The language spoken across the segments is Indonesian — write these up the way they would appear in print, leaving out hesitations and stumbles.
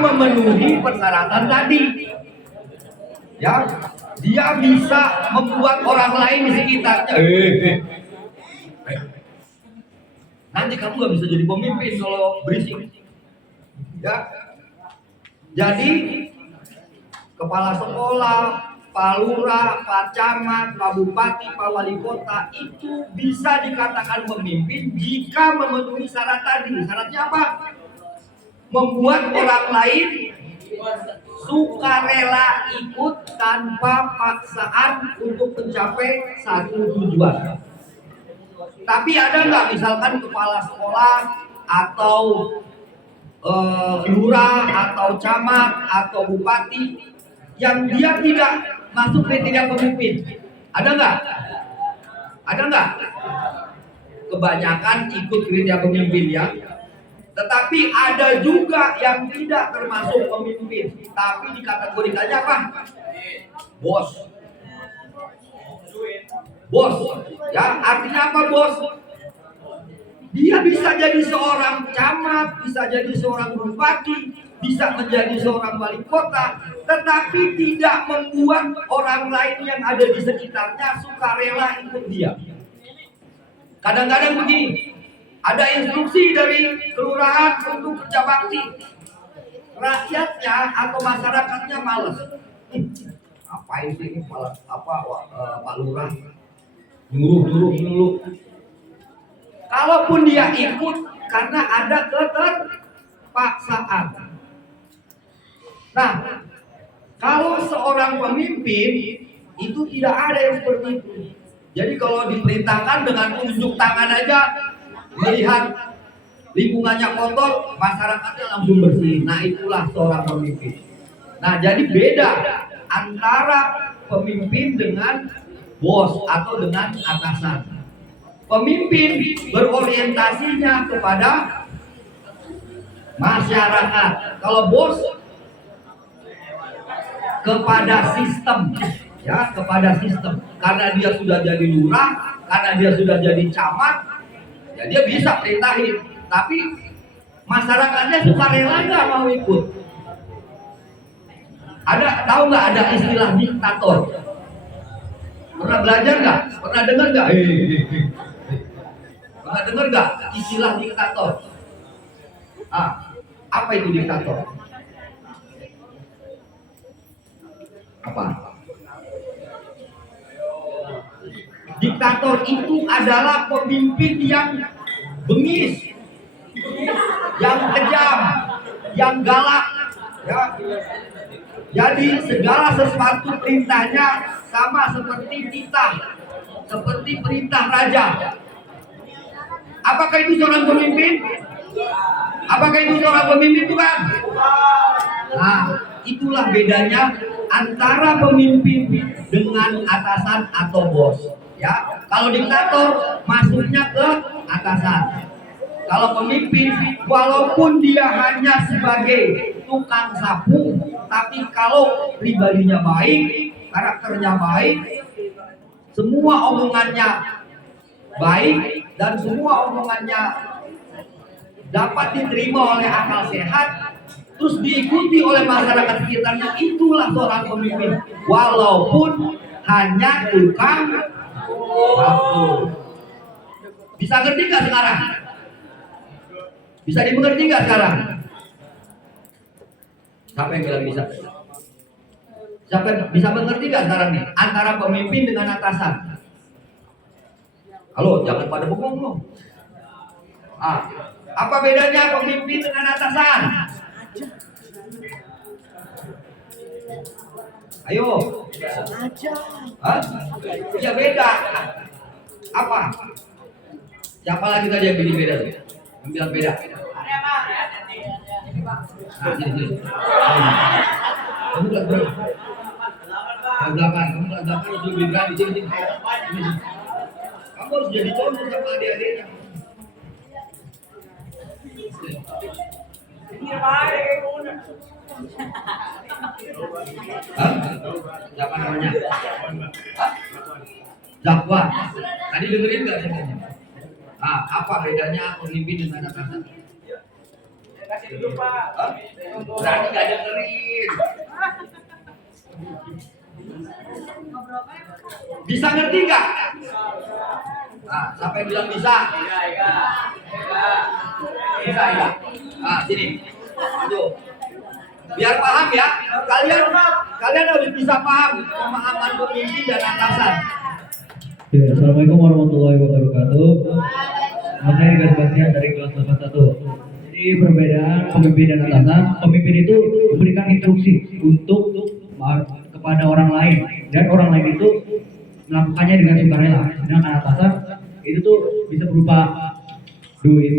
memenuhi persyaratan tadi. Ya, dia bisa membuat orang lain di sekitarnya. Nanti kamu nggak bisa jadi pemimpin kalau berisik. Ya, jadi kepala sekolah, Pak Lurah, Pak Camat, Pak Bupati, Pak Wali Kota itu bisa dikatakan pemimpin jika memenuhi syarat tadi. Syaratnya apa? Membuat orang lain sukarela ikut tanpa paksaan untuk mencapai satu tujuan. Tapi ada nggak misalkan kepala sekolah atau lurah atau camat atau bupati yang dia tidak masuk kriteria pemimpin? Ada nggak? Ada nggak? Kebanyakan ikut kriteria pemimpin ya. Tetapi ada juga yang tidak termasuk pemimpin, tapi dikategorikannya apa? Bos. Bos, ya artinya apa bos? Dia bisa jadi seorang camat, bisa jadi seorang bupati, bisa menjadi seorang wali kota, tetapi tidak membuat orang lain yang ada di sekitarnya sukarela ikut dia. Kadang-kadang begini, ada instruksi dari kelurahan untuk kerja bakti, rakyatnya atau masyarakatnya males. Ngapain sih ini Pak Lurah nyuruh. Kalaupun dia ikut karena ada keterpaksaan. Nah, kalau seorang pemimpin itu tidak ada yang seperti itu. Jadi kalau diperintahkan dengan unjuk tangan aja, melihat lingkungannya kotor, masyarakatnya langsung bersih. Nah, itulah seorang pemimpin. Nah, jadi beda antara pemimpin dengan bos atau dengan atasan. Pemimpin berorientasinya kepada masyarakat. Kalau bos kepada sistem, ya kepada sistem. Karena dia sudah jadi lurah, karena dia sudah jadi camat, ya dia bisa perintahin. Tapi masyarakatnya sukarela nggak mau ikut. Tahu nggak ada istilah diktator? Pernah belajar nggak? Pernah dengar nggak? Pernah dengar nggak istilah diktator? Apa itu diktator? Apa? Diktator itu adalah pemimpin yang bengis, yang kejam, yang galak, ya. Jadi segala sesuatu perintahnya sama seperti titah, seperti perintah raja. Apakah itu seorang pemimpin? Apakah itu seorang pemimpin, bukan? Nah, itulah bedanya antara pemimpin dengan atasan atau bos. Ya, kalau diktator masuknya ke atasan. Kalau pemimpin, walaupun dia hanya sebagai tukang sapu, tapi kalau pribadinya baik, karakternya baik, semua omongannya baik dan semua omongannya dapat diterima oleh akal sehat, terus diikuti oleh masyarakat sekitarnya, itulah seorang pemimpin. Walaupun hanya tukang sapu. Bisa ngerti nggak sekarang? Bisa dimengerti nggak sekarang? Siapa yang bilang bisa? Siapa bisa mengerti nggak sekarang nih? Antara pemimpin dengan atasan. Halo, jangan pada bengong loh. Apa bedanya pemimpin dengan atasan? Ayo. Ya beda. Apa? Siapa lagi tadi yang bilang beda? Yang bilang beda. Sini. Kamu kelas berapa? Kelas 8. Kamu kelas 8 harus lebih berani. Sini. Kamu harus jadi contoh sama adik-adiknya. Siapa namanya? Zakwan. Tadi dengerin nggak semuanya? Apa bedanya pemimpin dengan atasan? Berarti gak dengerin. Bisa ngerti nggak? Nah, siapa yang bilang bisa? Bisa ya. Nah, sini. Aduh. Biar paham ya. Kalian harus bisa paham pemahaman pemimpin dan atasan. Ya, Assalamualaikum warahmatullahi wabarakatuh. Saya Digas Bastian dari kelas 81. Jadi perbedaan pemimpin dan atasan, pemimpin itu memberikan instruksi untuk kepada orang lain dan orang lain itu melakukannya dengan sukarela. Sedangkan atasan itu tuh bisa berupa duit.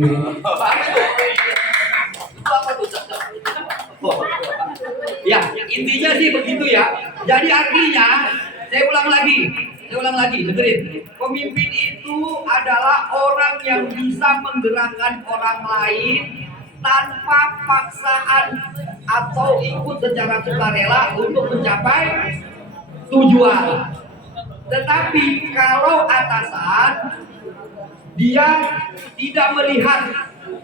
Ya, intinya sih begitu ya. Jadi artinya, saya ulang lagi, dengerin. Pemimpin itu adalah orang yang bisa menggerakkan orang lain tanpa paksaan atau ikut secara sukarela untuk mencapai tujuan. Tetapi kalau atasan, dia tidak melihat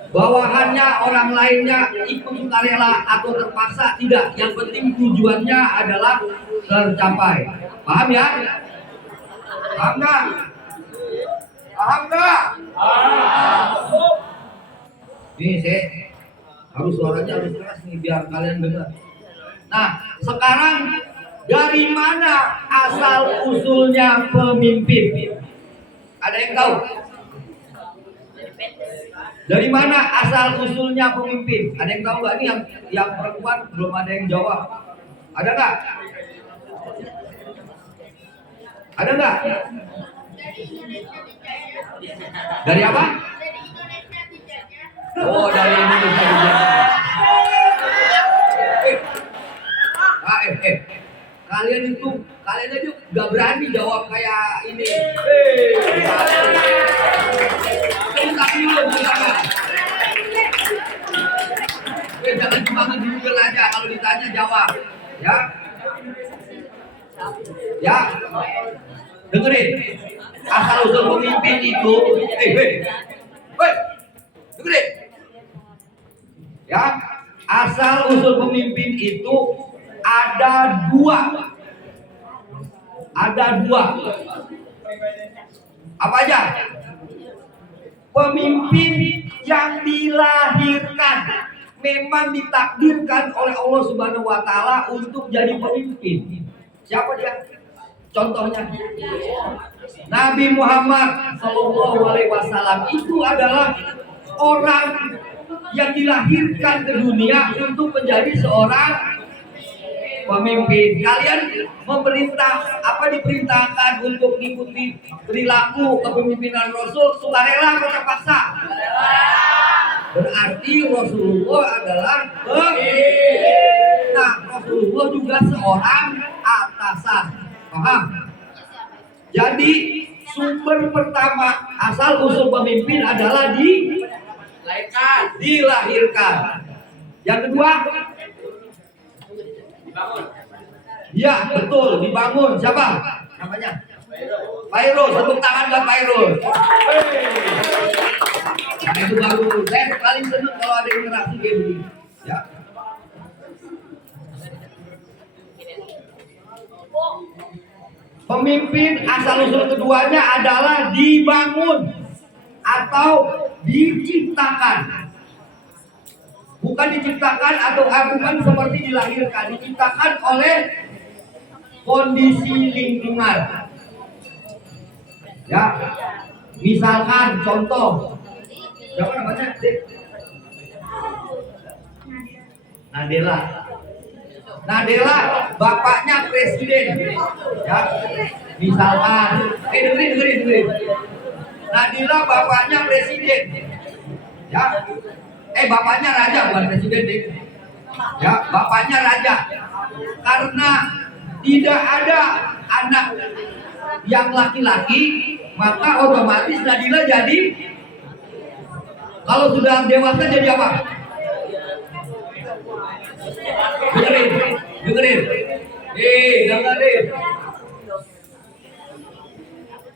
bawahannya orang lainnya ikut sukarela atau terpaksa, tidak. Yang penting tujuannya adalah tercapai. Paham ya? Paham nggak? Paham nggak? Nih, saya harus suaranya harus keras nih biar kalian dengar. Nah, sekarang dari mana asal usulnya pemimpin? Ada yang tahu? Dari mana asal usulnya pemimpin? Ada yang tahu nggak nih? Yang perempuan belum ada yang jawab. Ada nggak? Ada nggak? Dari apa? Oh, dari Indonesia. Kalian aja nggak berani jawab kayak ini. Jangan cuma di Google aja, kalau ditanya jawab, ya. Ya, dengerin. Asal usul pemimpin itu, dengerin. Ya, asal usul pemimpin itu ada dua. Apa aja? Pemimpin yang dilahirkan, memang ditakdirkan oleh Allah Subhanahu wa taala untuk jadi pemimpin. Siapa dia? Contohnya Nabi Muhammad Shallallahu alaihi wasallam itu adalah orang yang dilahirkan ke dunia untuk menjadi seorang pemimpin. Kalian diperintahkan untuk mengikuti perilaku kepemimpinan Rasul sukarela atau terpaksa? Berarti Rasulullah adalah pemimpin. Nah, Rasulullah juga seorang atasan. Paham? Jadi sumber pertama asal usul pemimpin adalah dilahirkan. Yang kedua, ya betul, dibangun. Siapa namanya? Fairul. Tepuk tangan buat Fairul. Nah, itu bagus. Saya paling senang kalau ada interaksi kayak begini. Ya. Pemimpin asal usul keduanya adalah dibangun atau diciptakan. Bukan diciptakan atau bukan seperti dilahirkan, diciptakan oleh kondisi lingkungan. Ya, misalkan contoh, siapa namanya? Nadela, bapaknya presiden. Ya, misalkan, dengerin. Nadela bapaknya presiden. Ya, bapaknya raja bukan presiden deh. Ya, bapaknya raja. Karena tidak ada anak yang laki-laki, maka otomatis Nadila jadi, kalau sudah dewasa jadi apa? Dengerin. Dengerin.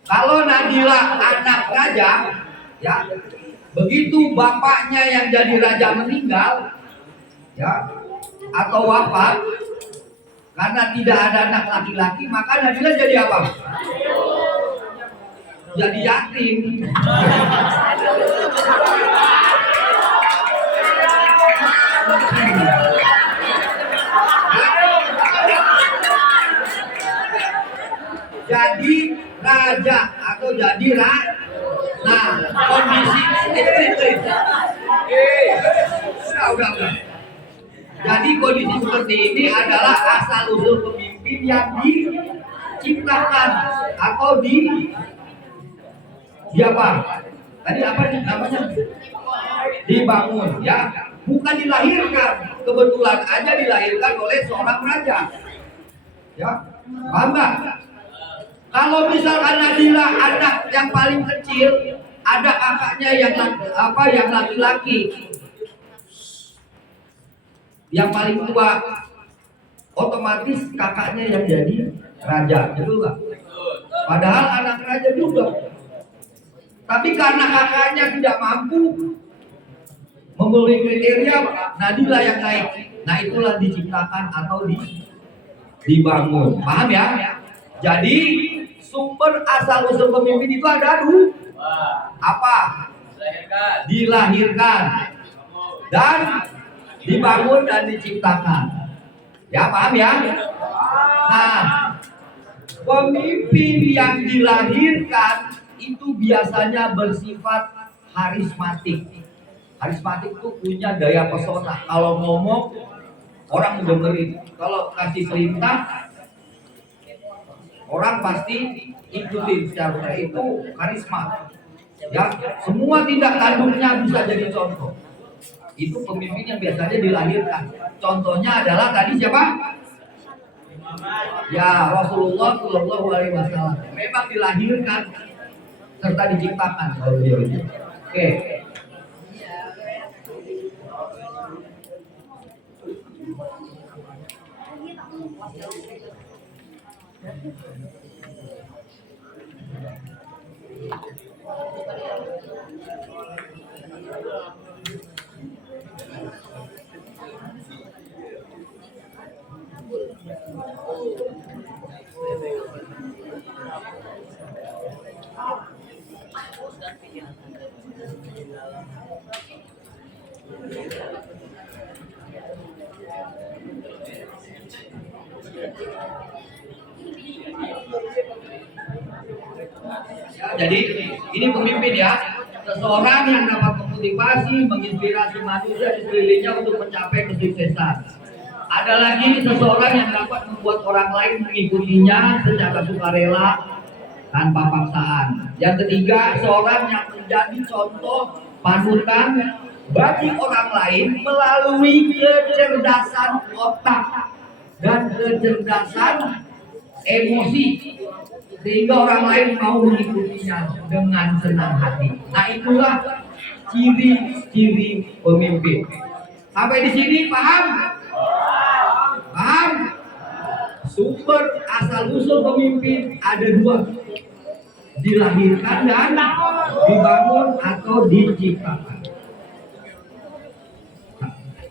Kalau Nadila anak raja, ya, Begitu bapaknya yang jadi raja meninggal, ya, atau wafat, karena tidak ada anak laki-laki, maka Nadila jadi apa? Jadi yatim. Jadi raja atau jadi nah, kondisi udah. Jadi kondisi seperti ini adalah asal usul pemimpin yang diciptakan atau di apa? Tadi apa namanya? Dibangun, ya, bukan dilahirkan. Kebetulan aja dilahirkan oleh seorang raja, ya, paham nggak? Kalau misalkan Nadila anak yang paling kecil, ada kakaknya yang yang laki-laki, yang paling tua, otomatis kakaknya yang jadi raja, betul nggak? Padahal anak raja juga. Tapi karena kakaknya tidak mampu memenuhi kriteria, Nadila yang naik. Nah, itulah diciptakan atau dibangun. Paham ya? Jadi sumber asal usul pemimpin itu ada apa? Dilahirkan dan dibangun dan diciptakan. Ya, paham ya? Nah, pemimpin yang dilahirkan itu biasanya bersifat karismatik. Karismatik itu punya daya pesona. Kalau ngomong orang dengerin. Kalau kasih perintah orang pasti ikutin. Secara itu karisma. Ya, semua tindak tanduknya bisa jadi contoh. Itu pemimpin yang biasanya dilahirkan. Contohnya adalah tadi siapa? Ya, Rasulullah Shallallahu Alaihi Wasallam. Memang dilahirkan serta diciptakan kalau dia itu. Oke. Ya, jadi ini pemimpin ya, seseorang yang dapat memotivasi, menginspirasi manusia di sekelilingnya untuk mencapai kesuksesan. Ada lagi seseorang yang dapat membuat orang lain mengikutinya secara sukarela tanpa paksaan. Yang ketiga, seorang yang menjadi contoh panutan bagi orang lain melalui kecerdasan otak dan kecerdasan emosi, sehingga orang lain mau mengikutinya dengan senang hati. Nah, itulah ciri-ciri pemimpin. Sampai di sini paham? Paham? Sumber asal usul pemimpin ada dua: dilahirkan dan dibangun atau diciptakan.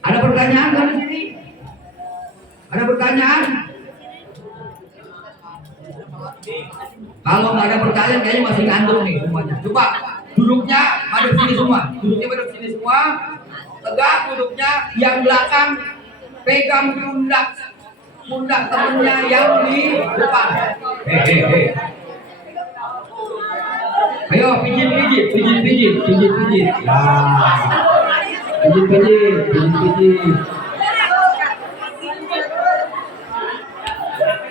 Ada pertanyaan dari sini? Ada pertanyaan? Kalau nggak ada pertanyaan kayaknya masih ngantuk nih semuanya. Coba duduknya madep sini semua. Duduknya madep sini semua. Tegak duduknya. Yang belakang pegang pundak temennya yang di depan. Ayo pijit. Ya. Pijit.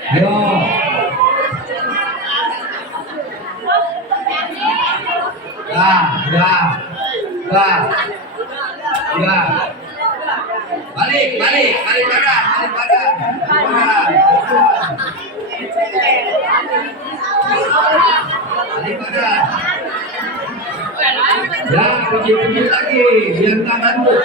Ayo. Ya. Balik badan. Ya, pijit lagi, biar tak ngantuk.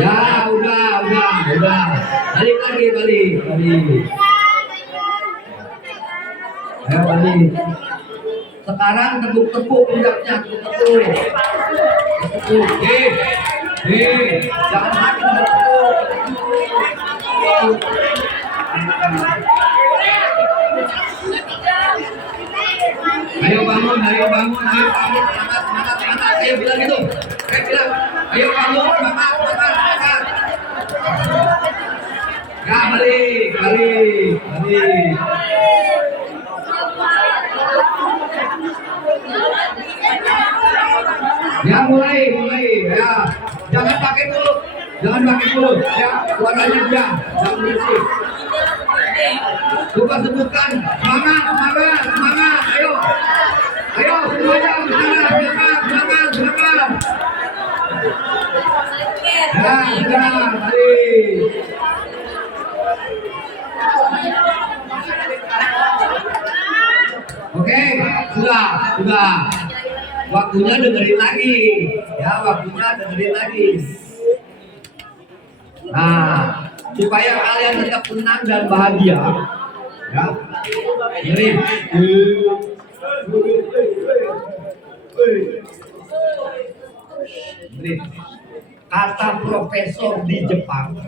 Ya, udah. Balik lagi. Ayo balik. Sekarang tepuk-tepuk pundaknya, tepuk-tepuk. Tepuk. Jangan sakit tepuk. Ayo bangun, semangat, semangat. Ayo bilang gitu. Ayo bangun, semangat. Ya balik. Ya mulai ya. Jangan pakai mulut ya. Suaranya diam, jangan berisik. Coba sebutkan semangat. Ayo semuanya semangat. Ya, balik. Oke, sudah. Waktunya dengerin lagi. Nah, supaya kalian tetap tenang dan bahagia, ya. Dengerin. Kata profesor di Jepang,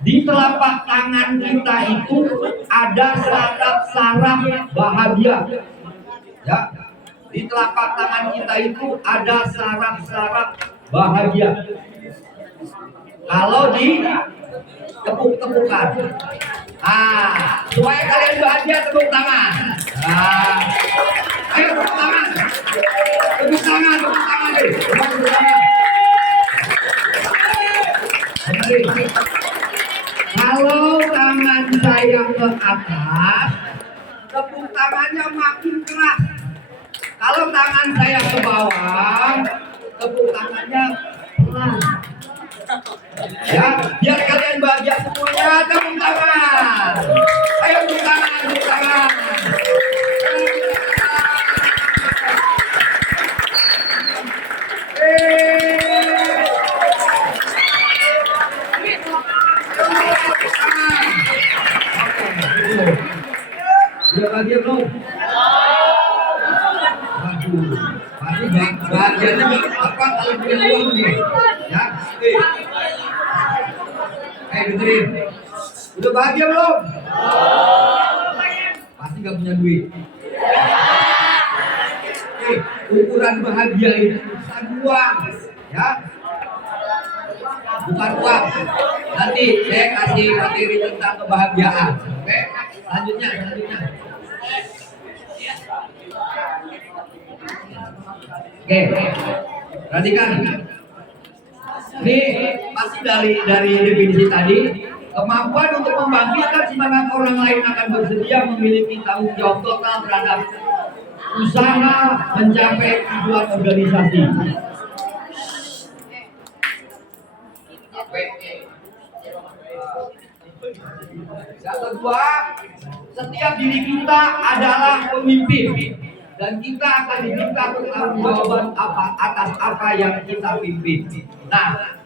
di telapak tangan kita itu ada saraf-saraf bahagia. Ya, di telapak tangan kita itu ada saraf-saraf bahagia. Kalau di tepuk-tepukan. Supaya kalian bahagia tepuk tangan. Ayo tepuk tangan. Tepuk tangan deh. Kalau tangan saya ke atas, tepuk tangannya makin keras. Kalau tangan saya ke bawah, tepuk tangannya pelan. Ya, biar kalian bahagia semuanya, tepuk tangan. Ayo tepuk tangan. Udah bahagia belum? Waduh, pasti bahagianya apa kalau punya uang nih? Ya, dengerin. Udah bahagia belum? Pasti gak punya duit. Ukuran bahagia itu bukan uang, ya. Bukan uang. Nanti saya kasih materi tentang kebahagiaan. Oke? Selanjutnya. Oke, perhatikan. Ini masih dari definisi tadi. Kemampuan untuk membangkitkan semangat orang lain akan bersedia memiliki tanggung jawab total terhadap usaha mencapai tujuan organisasi. Yang kedua, setiap diri kita adalah pemimpin dan kita akan diminta pertanggungjawaban atas apa yang kita pimpin. Nah,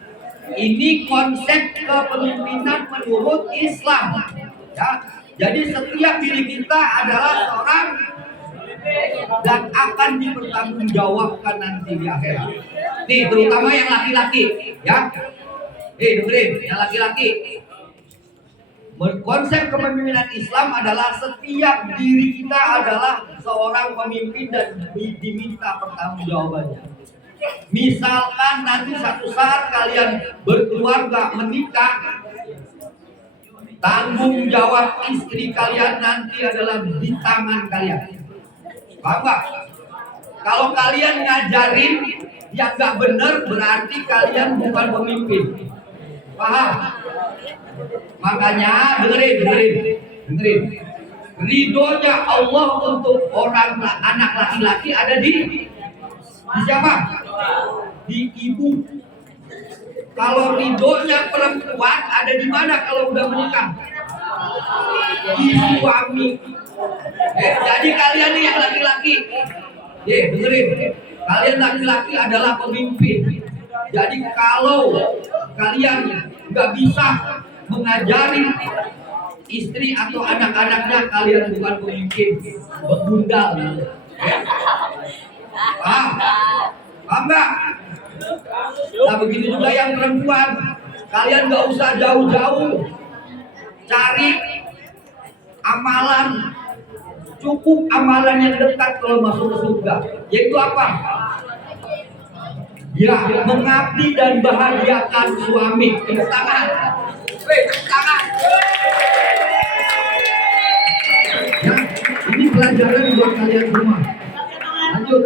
ini konsep kepemimpinan menurut Islam. Ya, jadi setiap diri kita adalah seorang dan akan dipertanggungjawabkan nanti di akhirat. Nih, terutama yang laki-laki, ya. Dengerin, yang laki-laki. Konsep kepemimpinan Islam adalah setiap diri kita adalah seorang pemimpin dan diminta pertanggungjawabannya. Misalkan nanti satu saat kalian berkeluarga menikah, tanggung jawab istri kalian nanti adalah di tangan kalian. Paham gak? Kalau kalian ngajarin yang gak benar, berarti kalian bukan pemimpin. Paham? Makanya dengerin. Ridhonya Allah untuk orang anak laki-laki ada di siapa? Di ibu. Kalau ridhonya perempuan ada di mana kalau udah menikah? Di suami. Jadi kalian nih yang laki-laki, dengerin. Kalian laki-laki adalah pemimpin. Jadi kalau kalian nggak bisa mengajari istri atau anak-anaknya kalian bukan pemimpin, begundal. Paham? Paham nggak? Nah begitu juga yang perempuan, kalian nggak usah jauh-jauh cari amalan, cukup amalan yang dekat kalau masuk ke surga, yaitu apa? Ya, mengabdi dan bahagiakan suami. Tepuk tangan. Tepuk tangan. Ya, ini pelajaran buat kalian semua. Lanjut.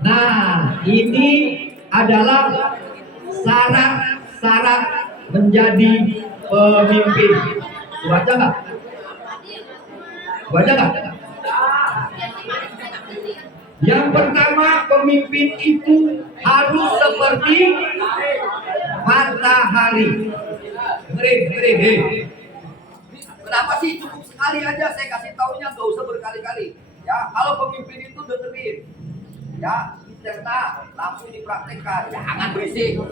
Nah, ini adalah syarat-syarat menjadi pemimpin. Baca nggak? Baca nggak? Yang pertama, pemimpin itu harus seperti matahari. Dengerin. Kenapa sih cukup sekali aja saya kasih taunya, gak usah berkali-kali. Ya, kalau pemimpin itu dengerin. Ya, dicerna, langsung dipraktekkan. Jangan berisik.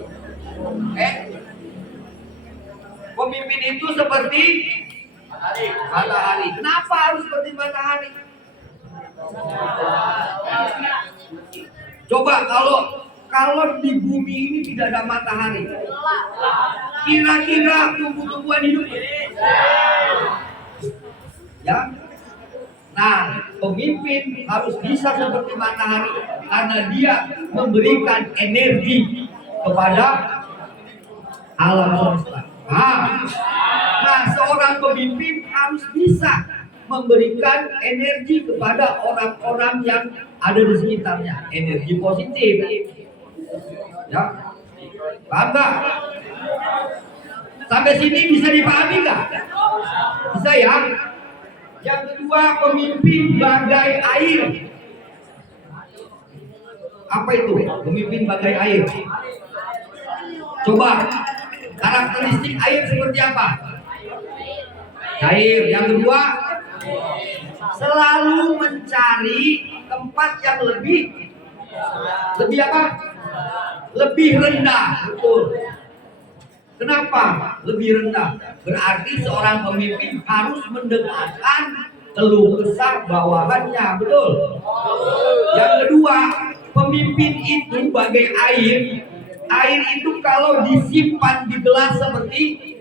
Pemimpin itu seperti matahari. Kenapa harus seperti matahari? Coba kalau di bumi ini tidak ada matahari, kira-kira tumbuh-tumbuhan hidup? Ya. Nah, pemimpin harus bisa seperti matahari karena dia memberikan energi kepada alam semesta. Nah, seorang pemimpin harus bisa memberikan energi kepada orang-orang yang ada di sekitarnya, energi positif. Ya, paham nggak? Sampai sini bisa dipahami nggak? Bisa ya. Yang kedua, pemimpin bagai air. Apa itu? Pemimpin bagai air. Coba, karakteristik air seperti apa? Cair. Yang kedua, selalu mencari tempat yang lebih apa? Lebih rendah. Betul. Kenapa lebih rendah? Berarti seorang pemimpin harus mendengarkan keluh kesah bawahannya. Betul. Yang kedua, pemimpin itu bagai air. Air itu kalau disimpan di gelas seperti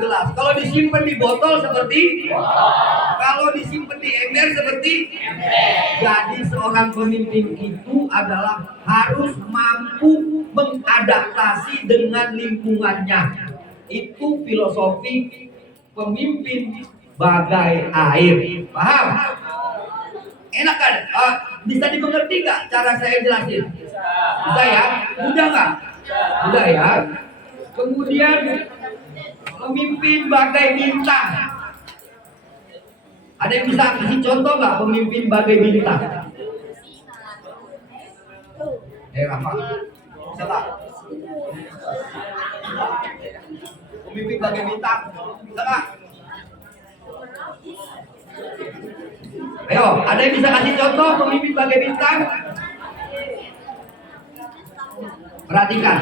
gelas. Kalau disimpan di botol seperti kalau disimpan di ember seperti Jadi seorang pemimpin itu adalah harus mampu mengadaptasi dengan lingkungannya. Itu filosofi pemimpin bagai air. Paham? Enak kan? Bisa dimengerti nggak cara saya jelasin? Bisa ya? Mudah nggak? Mudah ya. Kemudian pemimpin bagai bintang. Ada yang bisa kasih contoh nggak pemimpin bagai bintang? Apa? Coba. Pemimpin bagai bintang. Coba. Ayo, ada yang bisa kasih contoh pemimpin bagai bintang? Perhatikan.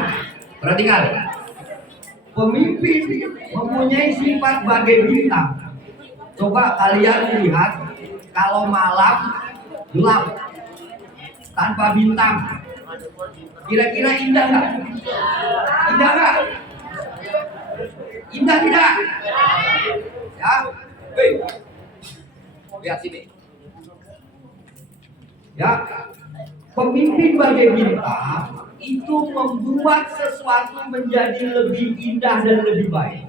Pemimpin mempunyai sifat bagai bintang. Coba kalian lihat kalau malam gelap tanpa bintang, kira-kira indah nggak? Indah nggak? Indah tidak? Ya, lihat sini. Ya, pemimpin bagai bintang itu membuat sesuatu menjadi lebih indah dan lebih baik.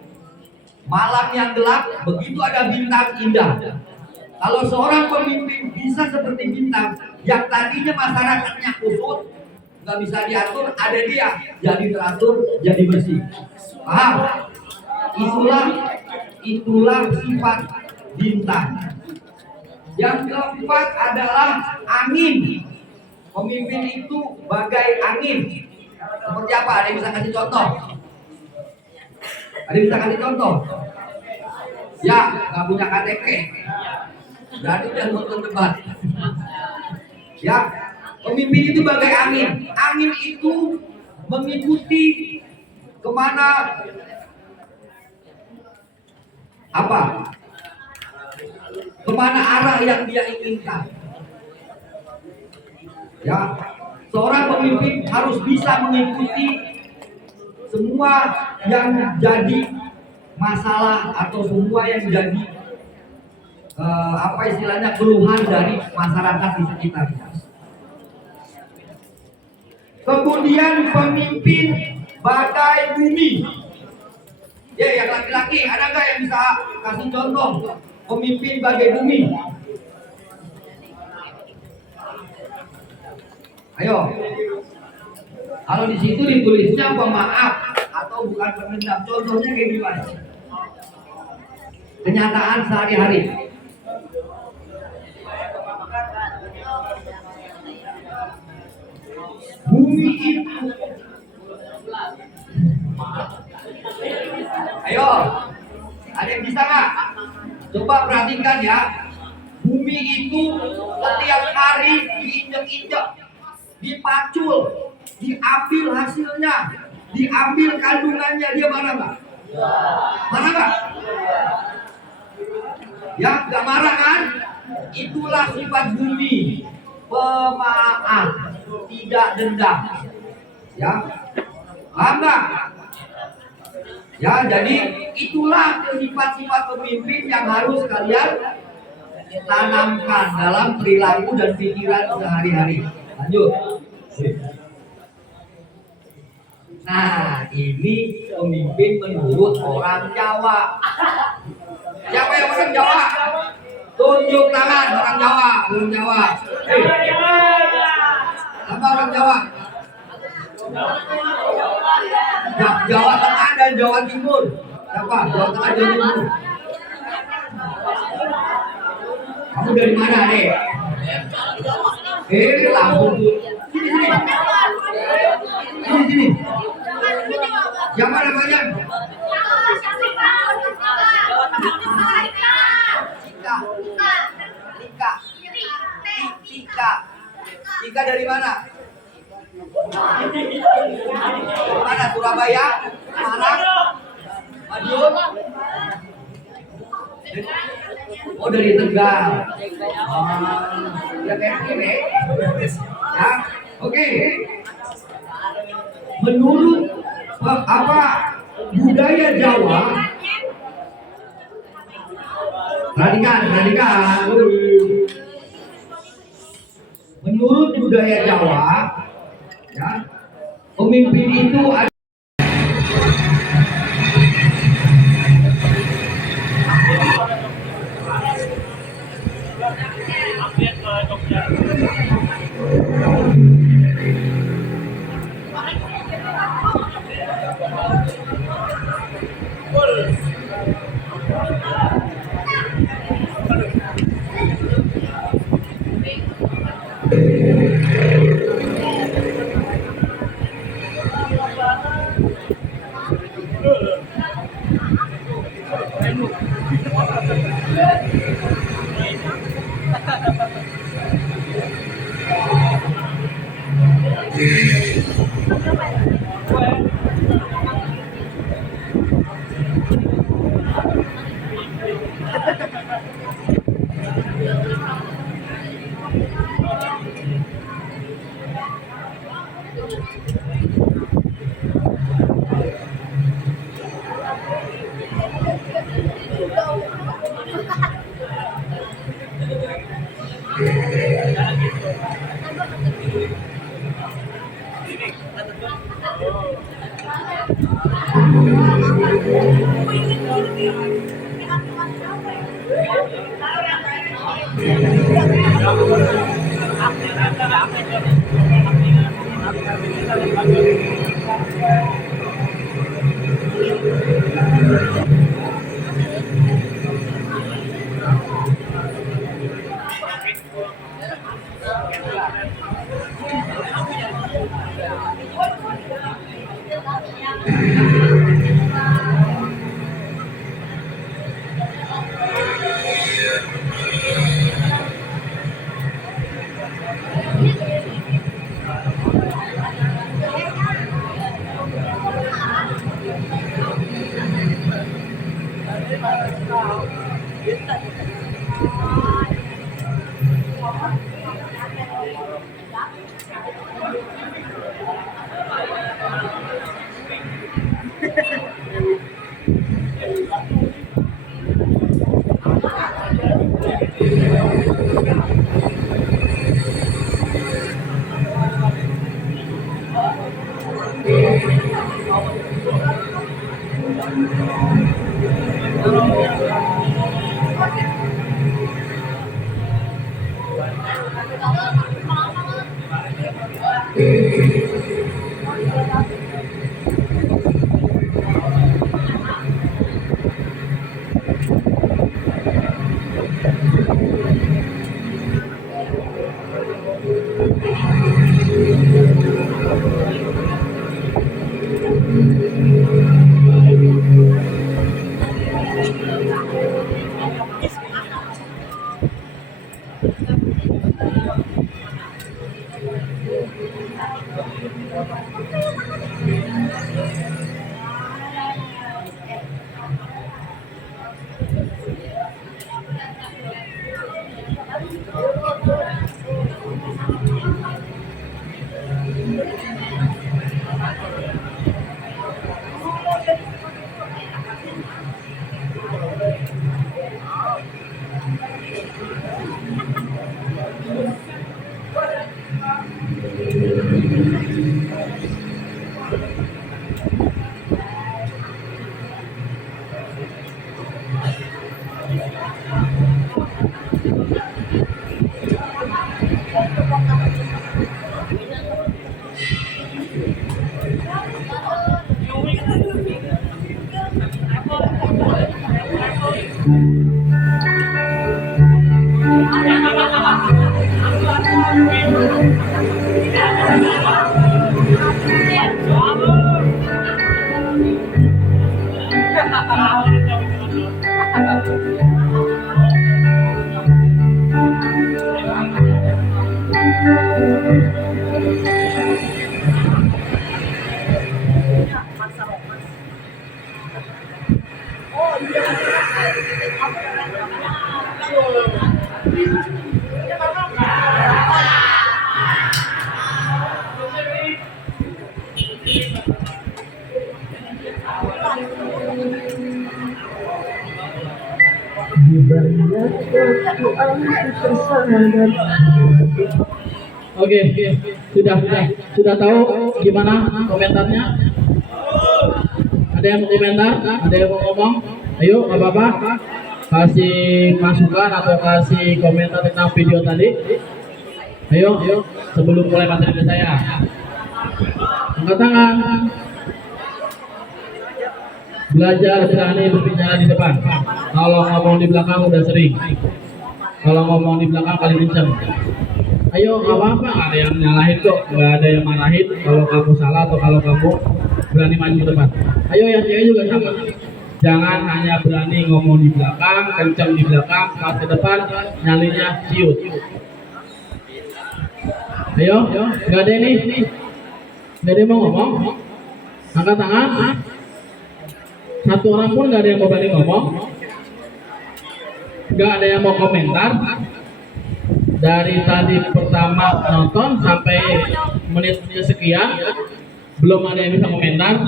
Malam yang gelap, begitu ada bintang indah. Kalau seorang pemimpin bisa seperti bintang, yang tadinya masyarakatnya kusut, nggak bisa diatur, ada dia jadi teratur, jadi bersih. Paham? Itulah sifat bintang. Yang keempat adalah angin. Pemimpin itu bagai angin. Seperti apa? Ada yang bisa kasih contoh? Ada yang bisa kasih contoh? Ya, nggak punya KTP. Jadi jangan nonton debat. Ya, pemimpin itu bagai angin. Angin itu mengikuti kemana Apa? Kemana arah yang dia inginkan? Ya, seorang pemimpin harus bisa mengikuti semua yang jadi masalah atau semua yang jadi apa istilahnya keluhan dari masyarakat di sekitarnya. Kemudian pemimpin badai bumi. Ya, yang laki-laki ada nggak yang bisa kasih contoh pemimpin badai bumi? Ayo. Kalau di situ ditulisnya pemaaf atau bukan pendendam, contohnya kayak gimana? Kenyataan sehari-hari. Bumi itu, ayo, ada yang bisa nggak? Coba perhatikan ya. Bumi itu setiap hari diinjek-injek, dipacul, diambil hasilnya, diambil kandungannya, dia marah nggak? Marah nggak? Ya, nggak marah kan? Itulah sifat bumi, pemaaf, tidak dendam. Ya, paham nggak? Ya, jadi itulah sifat-sifat pemimpin yang harus kalian tanamkan dalam perilaku dan pikiran sehari-hari. Lanjut. Nah, ini pemimpin menurut orang Jawa. Siapa yang orang Jawa? Tunjuk tangan orang Jawa, orang Jawa. Apa orang Jawa? Jawa Tengah dan Jawa Timur. Siapa? Jawa Tengah, Jawa Timur. Kamu dari mana, Dek? Lampung. Sini. Siapa namanya? Tika dari mana? Dari mana? Surabaya? Semarang? Madiun? Oh, dari Tegal. Ya kayak gini. Ya, oke. Menurut apa budaya Jawa, perhatikan. Menurut budaya Jawa, ya, pemimpin itu ada Oke, sudah tahu gimana komentarnya? Ada yang mau komentar? Ada yang mau ngomong? Ayo, nggak apa-apa. Kasih masukan atau kasih komentar tentang video tadi. Ayo, sebelum mulai materi saya. Angkat tangan. Belajar berani berbicara di depan. Kalau ngomong di belakang udah sering. Kalau ngomong di belakang paling kenceng. Ayo, nggak apa-apa, nggak ada yang nyalahin kok, nggak ada yang marahin kalau kamu salah atau kalau kamu berani maju ke depan. Ayo, yang cewek juga sama. Jangan hanya berani ngomong di belakang, kenceng di belakang, pas ke depan nyalinya ciut. Ayo, nggak ada ini, nggak ada yang mau ngomong. Angkat tangan. Satu orang pun nggak ada yang mau berani ngomong. Nggak ada yang mau komentar. Dari tadi pertama nonton sampai menit-menit sekian belum ada yang bisa komentar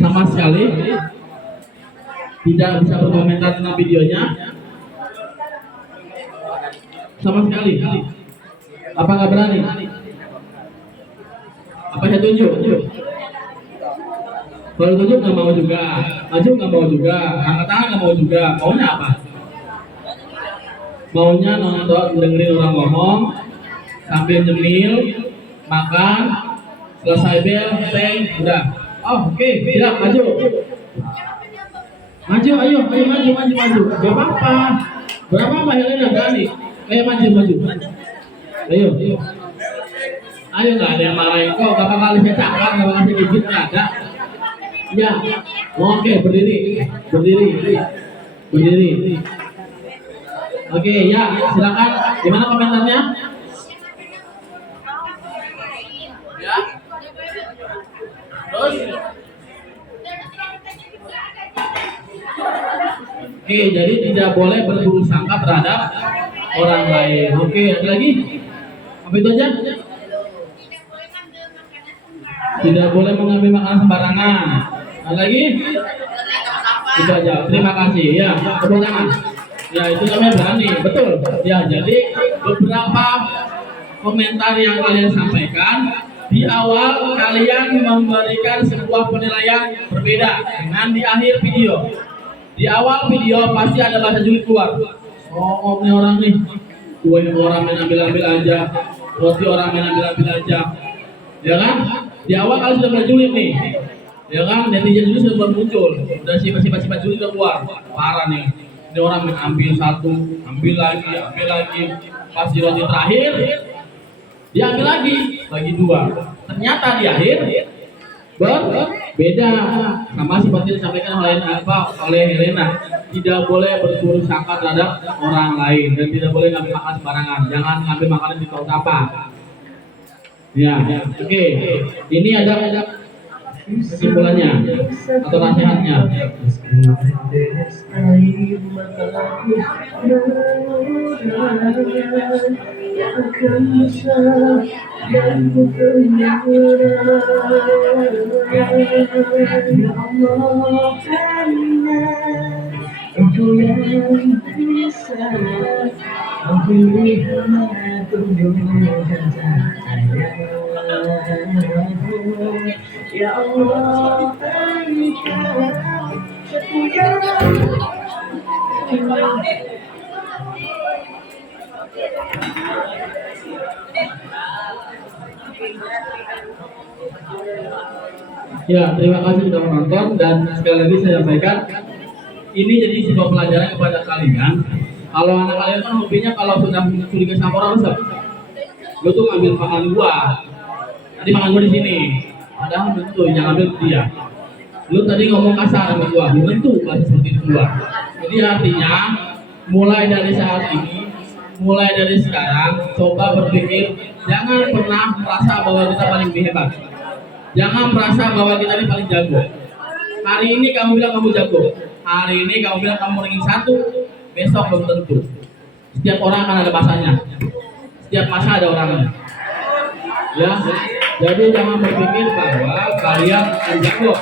sama sekali, tidak bisa berkomentar tentang videonya sama sekali. Apa nggak berani? Apa saya tunjuk? Kalau tunjuk nggak mau juga, maju nggak mau juga, angkat tangan nggak mau juga. Maunya apa? Maunya nonton, dengerin orang ngomong, sambil nyemil, makan, selesai bel, teh, udah. Oh, oke, siap, maju. Maju, ayo maju. Gak apa-apa. Berapa apa Helena berani? Ayo maju. Ayo. Ayo, nggak ada yang marahin kok. Gak bakal saya cakar, gak bakal saya gigit, nggak ada. Ya, oke, berdiri. Oke, ya, silakan. Gimana komentarnya? Ya. Terus? Oke, jadi tidak boleh berburu sangka terhadap orang lain. Oke, ada lagi? Apa itu aja? Tidak boleh mengambil makanan sembarangan. Ada lagi? Itu aja. Terima kasih. Ya, tepuk tangan. Ya, itu namanya berani. Betul. Ya, jadi beberapa komentar yang kalian sampaikan di awal kalian memberikan sebuah penilaian berbeda dengan di akhir video. Di awal video pasti ada bahasa julid keluar. Oh, ini orang nih. Kue orang main ambil-ambil aja. Roti orang main ambil-ambil aja. Ya kan? Di awal kalian sudah mulai julid nih. Ya kan? Netizen dulu sudah muncul. Udah sifat-sifat julid udah keluar. Parah nih. Ini orang main ambil satu, ambil lagi. Pas di roti terakhir, diambil lagi, bagi dua. Ternyata di akhir berbeda sama seperti disampaikan oleh Helena. Tidak boleh berburuk sangka terhadap orang lain dan tidak boleh ngambil makan sembarangan. Jangan ngambil makanan di tong sampah. Ya, oke. Ini ada kesimpulannya atau nasihatnya. Engkau yang bisa memberi hamba tunjukkan cahaya. Ya Allah, berikan setuju. Ya, terima kasih sudah menonton dan sekali lagi saya sampaikan ini jadi sebuah pelajaran kepada kalian. Kalau anak kalian kan hobinya kalau sudah curiga sama orang resep, lu tuh ngambil makan gua, tadi makan gua di sini, padahal betul jangan ambil dia. Lu tadi ngomong kasar sama gua, belum tentu bahasa seperti itu gua. Jadi artinya mulai dari saat ini, mulai dari sekarang, coba berpikir jangan pernah merasa bahwa kita paling hebat. Jangan merasa bahwa kita ini paling jago. Hari ini kamu bilang kamu jago. Hari ini kamu bilang kamu ranking 1, besok belum tentu. Setiap orang akan ada masanya. Setiap masa ada orangnya. Ya, jadi jangan berpikir bahwa kalian akan jago.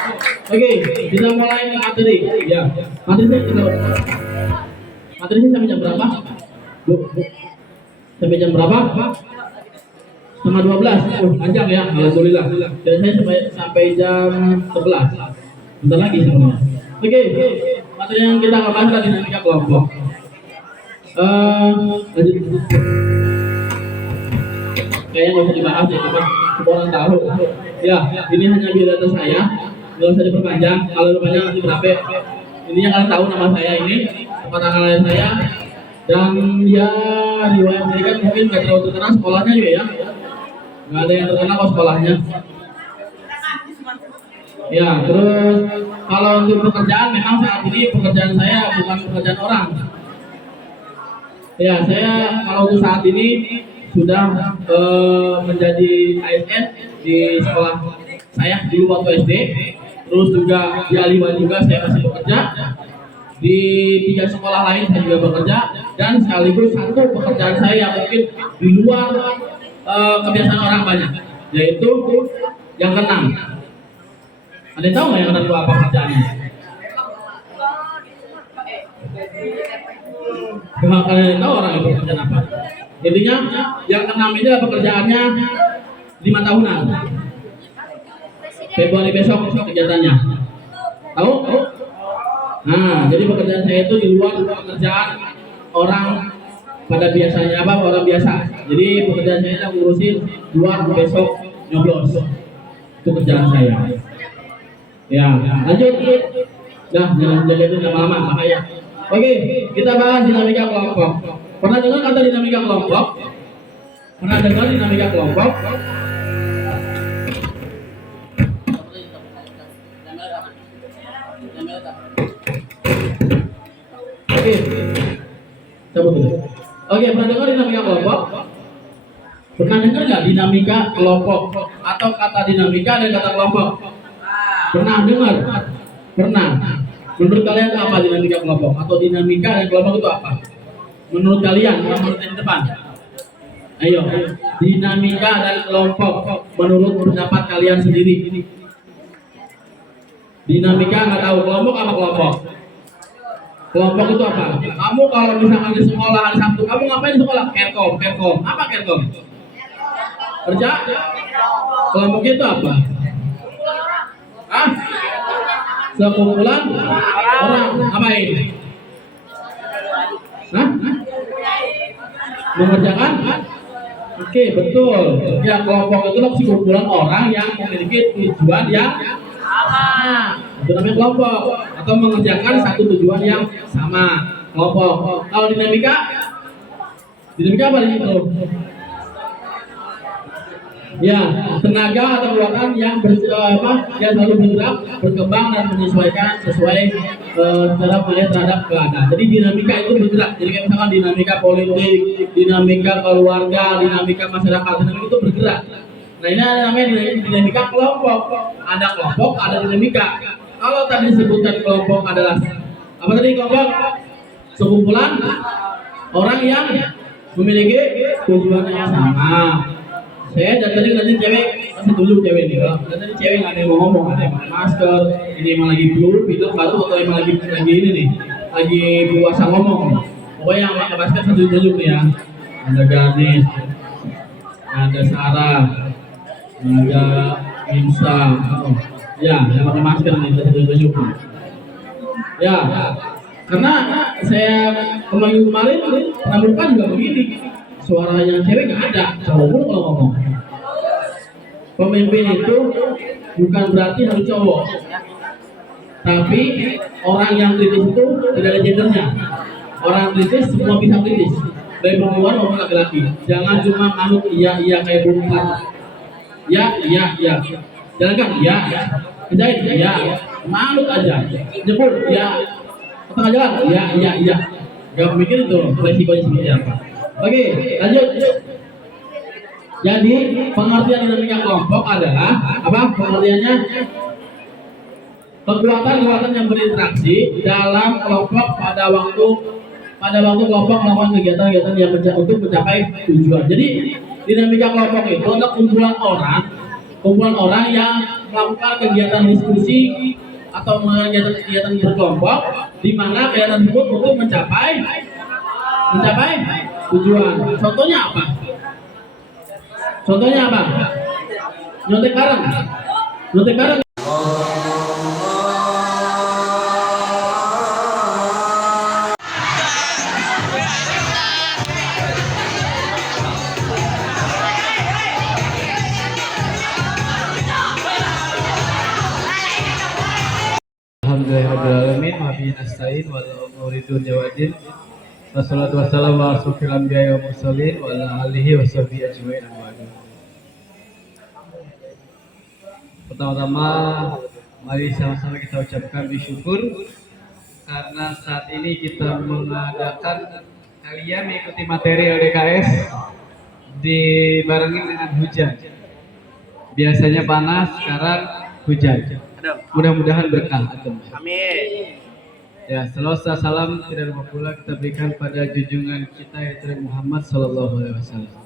Oke, kita mulai materi. Ya, materi kita. Materi sampai jam berapa? Bu, sampai jam berapa? Setengah 12. Oh, panjang ya, alhamdulillah. Dan saya sampai jam 11. Bentar lagi sebenarnya. Oke, materi yang kita akan bahas adalah dinamika kelompok. Lanjut. Kayaknya nggak usah dibahas ya, cuma semua orang tahu. Ya, ini hanya biodata saya, nggak usah diperpanjang. Kalau diperpanjang nanti berapa? Intinya kalian tahu nama saya ini, tempat tanggal saya, dan ya riwayat pendidikan mungkin nggak terlalu terkenal sekolahnya juga ya. Nggak ada yang terkenal kok sekolahnya. Ya, terus kalau untuk pekerjaan memang saat ini pekerjaan saya bukan pekerjaan orang. Ya, saya kalau untuk saat ini sudah menjadi ASN di sekolah saya dulu waktu SD. Terus juga di Aliwa juga saya masih bekerja. Di 3 sekolah lain saya juga bekerja dan sekaligus satu pekerjaan saya yang mungkin di luar kebiasaan orang banyak, yaitu yang keenam. Ada yang tahu nggak yang keenam itu apa pekerjaannya? Gak kalian tahu orang itu pekerjaan apa? Intinya yang keenam itu pekerjaannya 5 tahunan. Februari besok kegiatannya. Tahu? Nah, jadi pekerjaan saya itu di luar pekerjaan orang pada biasanya apa orang biasa. Jadi pekerjaan saya itu ngurusin luar besok nyoblos. Itu kerjaan saya. Ya, lanjut. Nah, jangan jaga itu lama-lama bahaya. Oke, kita bahas dinamika kelompok. Pernah dengar kata dinamika kelompok? Pernah dengar dinamika kelompok? Oke, cabut dulu. Oke, pernah dengar dinamika kelompok? Pernah dengar nggak dinamika kelompok atau kata dinamika dan kata kelompok? Pernah dengar? Pernah. Menurut kalian apa dinamika kelompok atau dinamika dan kelompok itu apa? Menurut kalian, menurut yang di depan. Ayo, dinamika dan kelompok menurut pendapat kalian sendiri. Dinamika nggak tahu, kelompok apa kelompok? Kelompok itu apa? Kamu kalau misalkan di sekolah hari Sabtu, kamu ngapain di sekolah? Kerkom. Apa kerkom? Kerja? Kelompoknya itu apa? Hah? Sekumpulan orang ngapain? Hah? Mengerjakan? Oke, betul. Ya, kelompok itu adalah sekumpulan orang yang memiliki tujuan yang sama. Itu namanya kelompok atau mengerjakan satu tujuan yang sama. Kelompok. Kalau dinamika apa di situ? Ya, tenaga atau kekuatan yang yang selalu bergerak, berkembang dan menyesuaikan sesuai secara melihat terhadap keadaan. Jadi dinamika itu bergerak. Jadi kayak misalkan dinamika politik, dinamika keluarga, dinamika masyarakat, dinamika itu bergerak. Nah ini namanya dinamika kelompok. Ada kelompok, ada dinamika. Kalau tadi disebutkan kelompok adalah apa tadi kelompok? Sekumpulan orang yang memiliki tujuan yang sama. Saya dari tadi cewek masih tunjuk cewek nih, kalau tadi cewek nggak ada yang mau ngomong, ada yang pakai masker, ini emang lagi flu, pilek batuk atau emang lagi ini nih, lagi puasa ngomong nih. Pokoknya yang pakai masker satu tunjuk nih ya. Ada Gadis, ada Sarah, ada Insa, ya yang pakai masker nih satu tunjuk nih. Ya, karena saya kemarin penampakan juga begini. Suaranya cewek nggak ada, cowok pun kalau ngomong. Pemimpin itu bukan berarti harus cowok, tapi orang yang kritis itu tidak ada gendernya. Orang kritis semua bisa kritis, baik perempuan maupun laki-laki. Jangan cuma manut iya kayak burung pati. Ya, jangan kan ya, kerjain ya, manut aja, nyebut ya, tengah jalan ya, gak mikir itu resikonya seperti apa. Oke, lanjut. Jadi pengertian dinamika kelompok adalah apa? Pengertiannya kekuatan yang berinteraksi dalam kelompok pada waktu kelompok melakukan kegiatan-kegiatan yang untuk mencapai tujuan. Jadi dinamika kelompok itu adalah kumpulan orang yang melakukan kegiatan diskusi atau kegiatan berkelompok di mana kegiatan tersebut untuk mencapai tujuan. Contohnya apa? Nyontek bareng. Alhamdulillahirrahmanirrahim. Wabillahi nasta'in wa la uridu jawadin. Wassalatu wassalamu ala asyrofil anbiya'i wal mursalin wa ala alihi washabihi ajmain. Pertama-tama mari sama-sama kita ucapkan bersyukur karena saat ini kita mengadakan kalian mengikuti materi LDKS dibarengin dengan hujan. Biasanya panas, sekarang hujan. Mudah-mudahan berkah. Amin. Ya, selawat salam tidak lupa pula kita berikan pada junjungan kita yaitu Muhammad Sallallahu Alaihi Wasallam.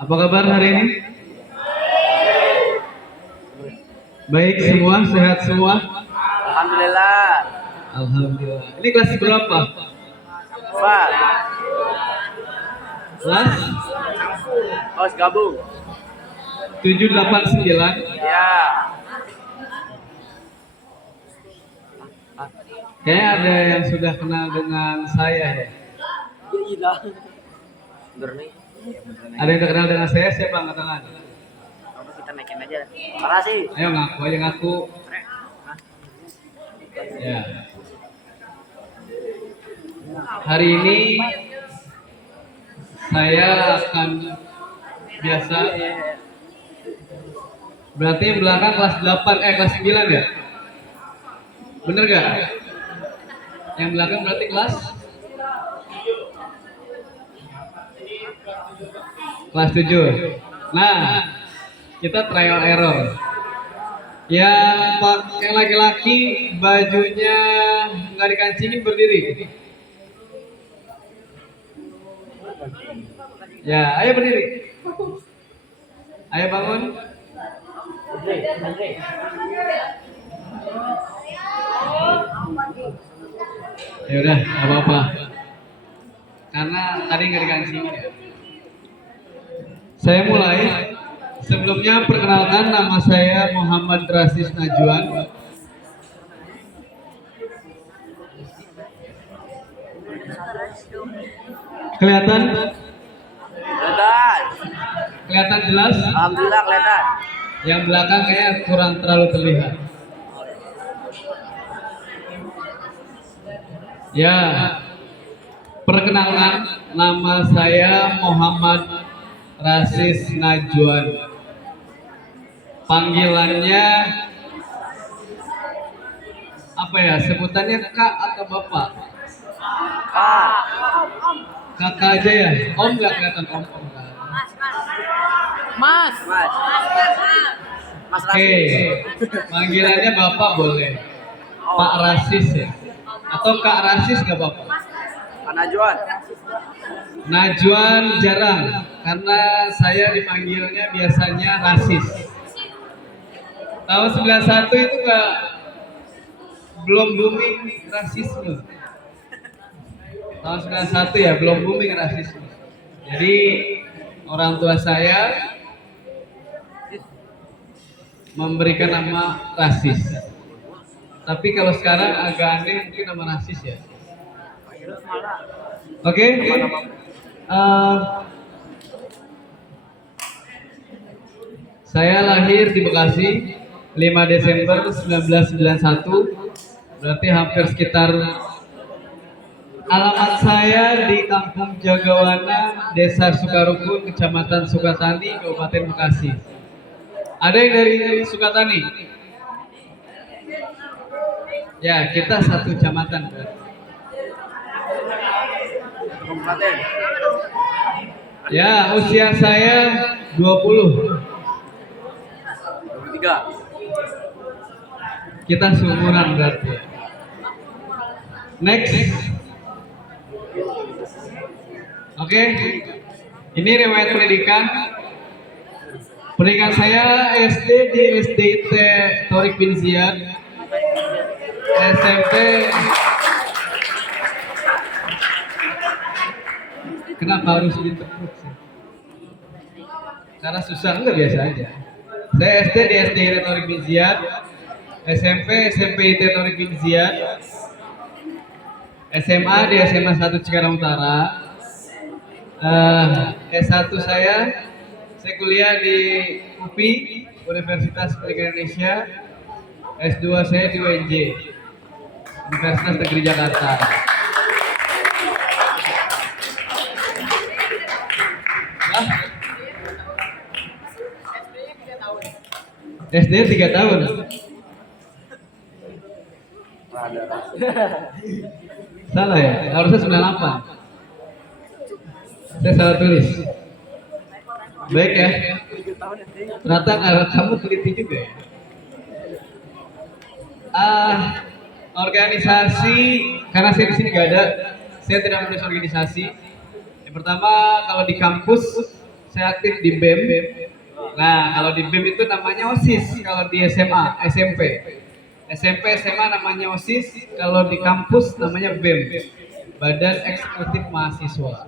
Apa kabar hari ini? Baik semua, sehat semua. Alhamdulillah. Alhamdulillah. Ini kelas berapa? Pak. Kelas Harus gabung. 789. Ya. Kayaknya ada yang sudah kenal dengan saya ya. Iya. Bener nih. Ada yang kenal dengan saya, siapa angkat tangan? Kita naikin aja. Makasih. Ayo ngaku aja ngaku. Ya. Hari ini saya akan biasa. Berarti yang belakang kelas 8 kelas 9 ya? Bener gak? Yang belakang berarti kelas 7. Nah, kita trial error. Yang laki-laki bajunya nggak dikancingin berdiri. Ya, ayo berdiri. Ayo bangun. Ya udah, nggak apa-apa. Karena tadi nggak dikasih sini ya. Saya mulai. Sebelumnya perkenalkan, nama saya Muhammad Rasis Najwan. Kelihatan? Kelihatan. Kelihatan jelas? Alhamdulillah kelihatan. Yang belakang kayaknya kurang terlalu terlihat. Ya, perkenalkan, nama saya Muhammad Rasis Najwan. Panggilannya apa ya? Sebutannya Kak atau Bapak? Kak. Kakak aja ya? Om nggak kelihatan om. Mas. Mas. Mas Oke, panggilannya Bapak boleh. Pak Rasis ya? Atau Kak Rasis nggak Bapak? Kak Najwan. Najwan jarang, karena saya dipanggilnya biasanya Rasis. Tahun 91 itu belum booming rasisme. Tahun 91 ya, belum booming rasisme. Jadi orang tua saya memberikan nama Rasis. Tapi kalau sekarang agak aneh mungkin nama Rasis ya. Oke. Saya lahir di Bekasi 5 Desember 1991. Berarti hampir sekitar, alamat saya di Kampung Jagawana, Desa Sukarukun, Kecamatan Sukatani, Kabupaten Bekasi. Ada yang dari Sukatani? Ya, kita satu kecamatan. Kabupaten. Ya, usia saya 20. 23. Kita seumuran berarti. Next. Oke. Ini riwayat pendidikan. Pendidikan saya SD di SDIT Torik bin Ziyad. SMP. Kenapa harus ditepuk sih? Karena susah, enggak, biasa aja. Saya SD di SDIT Torik bin Ziyad. SMP SMPIT Torik bin Ziyad. SMA di SMA 1 Cikarang Utara. S1 saya kuliah di UPI, Universitas Pendidikan Indonesia. S2 saya di UNJ, Universitas Negeri Jakarta. SD 3 tahun. Salah ya? Harusnya 98. Saya salah tulis. Baik ya. Ternyata kamu teliti juga ya. Organisasi, karena saya di sini nggak ada, saya tidak menulis organisasi. Yang pertama, kalau di kampus saya aktif di BEM. Nah, kalau di BEM itu namanya OSIS. Kalau di SMA, SMP, SMA namanya OSIS. Kalau di kampus namanya BEM, Badan Eksekutif Mahasiswa.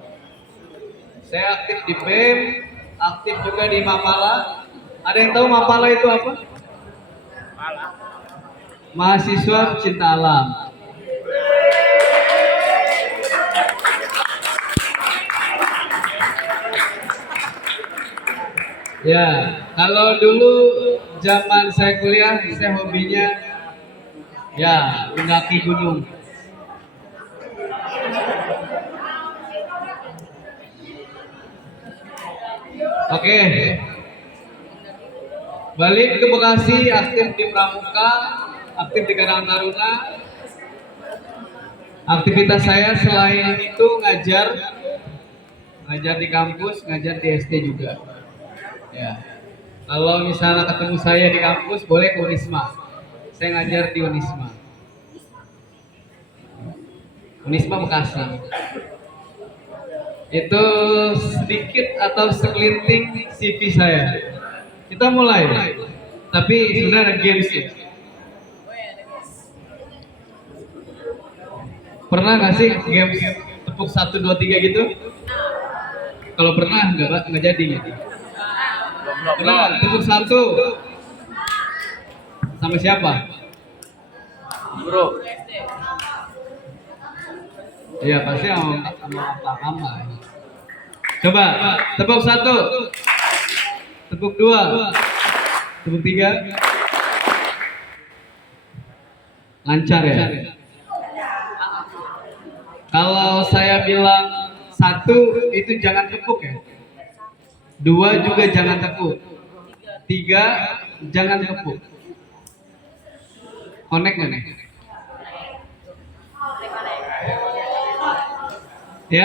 Saya aktif di BEM, aktif juga di Mapala. Ada yang tahu Mapala itu apa? Mahasiswa Cinta Alam. Ya, kalau dulu zaman saya kuliah, saya hobinya ya mendaki gunung. Oke. Balik ke Bekasi, aktif di Pramuka, aktif di Karang Taruna. Aktivitas saya selain itu ngajar di kampus, ngajar di SD juga. Ya. Kalau misalnya ketemu saya di kampus, boleh ke Unisma. Saya ngajar di Unisma. Unisma Bekasi. itu sedikit atau segelinting CV saya. Kita mulai. Tapi sebenarnya games ya. Pernah nggak sih games tepuk 1, 2, 3 gitu? Kalau pernah nggak jadi. Pernah tepuk 1 sama siapa? Bro. Iya pasti sama Pak Mama. Coba tepuk 1, tepuk 2, tepuk 3. Lancar ya. Kalau saya bilang 1 itu jangan tepuk ya. 2 juga jangan tepuk. 3 jangan tepuk. Connect nggak nih? Ya,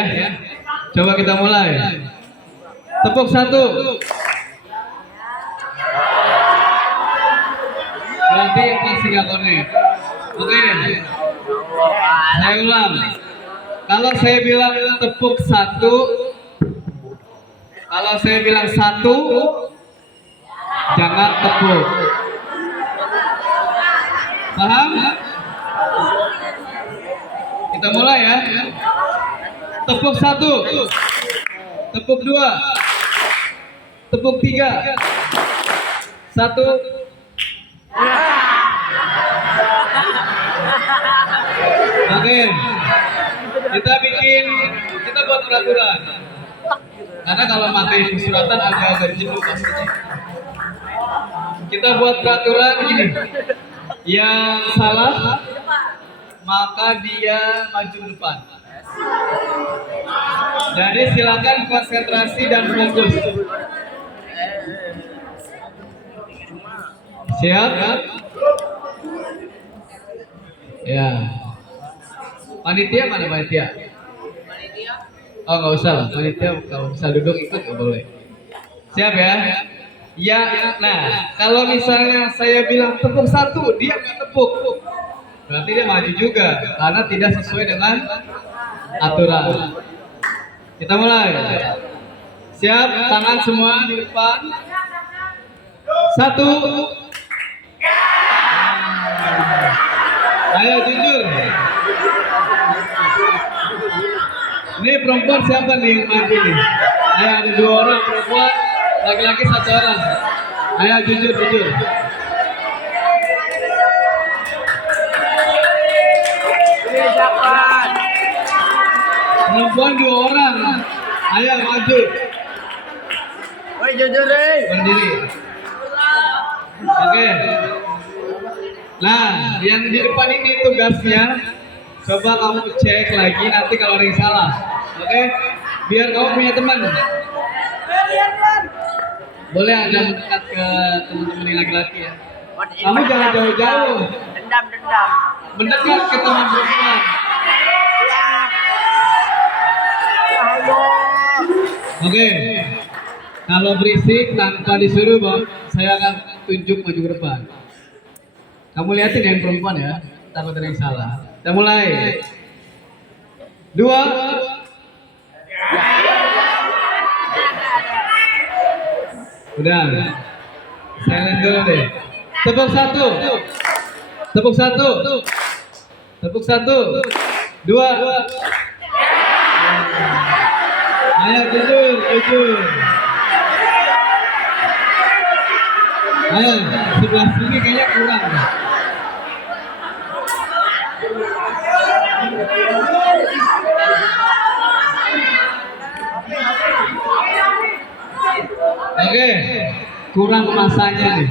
coba kita mulai. Tepuk 1. Berarti masih nggak connect. Oke, saya ulang. Kalau saya bilang tepuk 1, kalau saya bilang 1, jangan tepuk. Paham? Kita mulai ya. Tepuk 1, tepuk 2, tepuk 3, 1. Oke, kita buat peraturan. Karena kalau pakai suratan agak jenuh pastinya. Kita buat peraturan gini. Yang salah maka dia maju depan. Jadi silakan konsentrasi dan fokus. Siap? Ya. Panitia mana panitia? Oh nggak usah lah, panitia kalau bisa duduk ikut nggak boleh. Siap ya? Ya. Nah, kalau misalnya saya bilang tepuk 1, dia nggak tepuk, berarti dia maju juga karena tidak sesuai dengan aturan. Kita mulai. Siap? Tangan semua di depan. 1. Ayo jujur. Ini perempuan siapa nih yang maju nih? Ayo ada 2 orang perempuan, laki-laki 1 orang. Ayo jujur. Perempuan 2 orang. Ayo maju. Woi jujur deh. Berdiri. Oke. Nah, yang di depan ini tugasnya. Coba kamu cek lagi nanti kalau ada yang salah. Oke? Biar kamu punya teman. Boleh Anda mendekat ke teman-teman yang laki-laki ya. Kamu jangan jauh-jauh. Dendam. Mendekat ke teman perempuan. Oke. Kalau berisik tanpa disuruh, Bang, saya akan tunjuk maju ke depan. Kamu lihatin yang perempuan ya, takut ada yang salah. Kita mulai. 2. Udah. Silent dulu deh. Tepuk 1. Tepuk 1. Tepuk 1. 2. Ayo jujur. Ayo, sebelah sini kayaknya kurang. Oke, kurang masanya nih.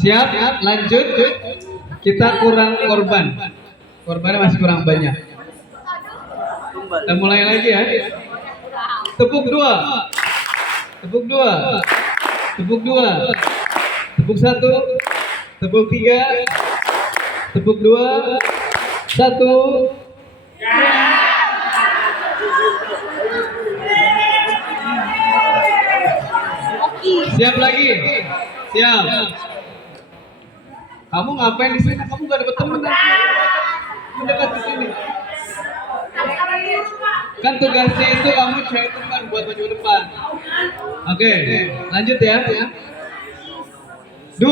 Siap, lanjut. Kita kurang korban. Korbannya masih kurang banyak. Kita mulai lagi ya. Tepuk 2. Tepuk 2. Tepuk 2. Tepuk 1. Tepuk 3. Tepuk 2. 1. Siap lagi. Siap. Kamu ngapain di sini? Kamu gak dapet temen nanti. Mendekat ke sini. Kan tugasnya itu kamu cek depan buat maju depan. Oke, lanjut ya. 2